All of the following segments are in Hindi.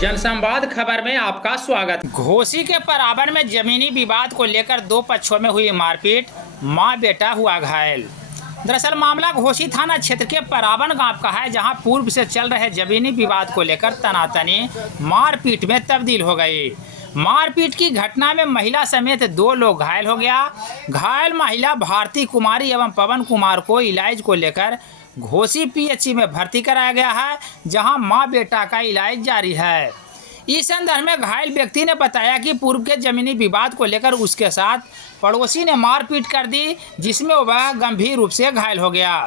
जनसंवाद खबर में आपका स्वागत। घोसी के परावन में जमीनी विवाद को लेकर दो पक्षों में हुई मारपीट, मां बेटा हुआ घायल। दरअसल मामला घोसी थाना क्षेत्र के परावन गांव का है, जहां पूर्व से चल रहे जमीनी विवाद को लेकर तनातनी मारपीट में तब्दील हो गई। मारपीट की घटना में महिला समेत 2 लोग घायल हो गया। घायल महिला भारती कुमारी एवं पवन कुमार को इलाज को लेकर घोसी पीएचसी में भर्ती कराया गया है, जहां मां बेटा का इलाज जारी है। इस संदर्भ में घायल व्यक्ति ने बताया कि पूर्व के जमीनी विवाद को लेकर उसके साथ पड़ोसी ने मारपीट कर दी, जिसमें वह गंभीर रूप से घायल हो गया।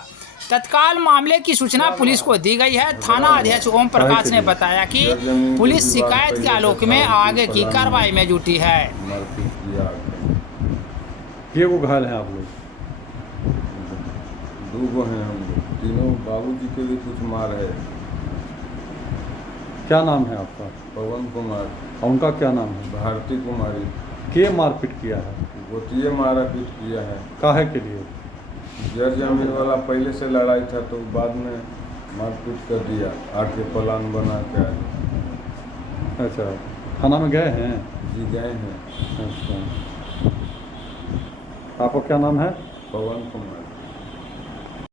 तत्काल मामले की सूचना पुलिस को दी गई है। थाना अध्यक्ष ओम प्रकाश ने बताया कि पुलिस शिकायत के आलोक में आगे की कार्रवाई में जुटी है। ये वो घायल है आप लोग? 2 हैं हम लोग, तीनों बाबूजी के भी कुछ मार है। क्या नाम है आपका? पवन कुमार। और उनका क्या नाम है? भारती कुमारी। के मारपीट किया है? गोतिये मारा पीट किया है। काहे के लिए? जर जमीन वाला पहले से लड़ाई था, तो बाद में मारपीट कर दिया, आके प्लान बना के। अच्छा, थाना में गए हैं? जी गए हैं। अच्छा, आपका क्या नाम है? पवन कुमार।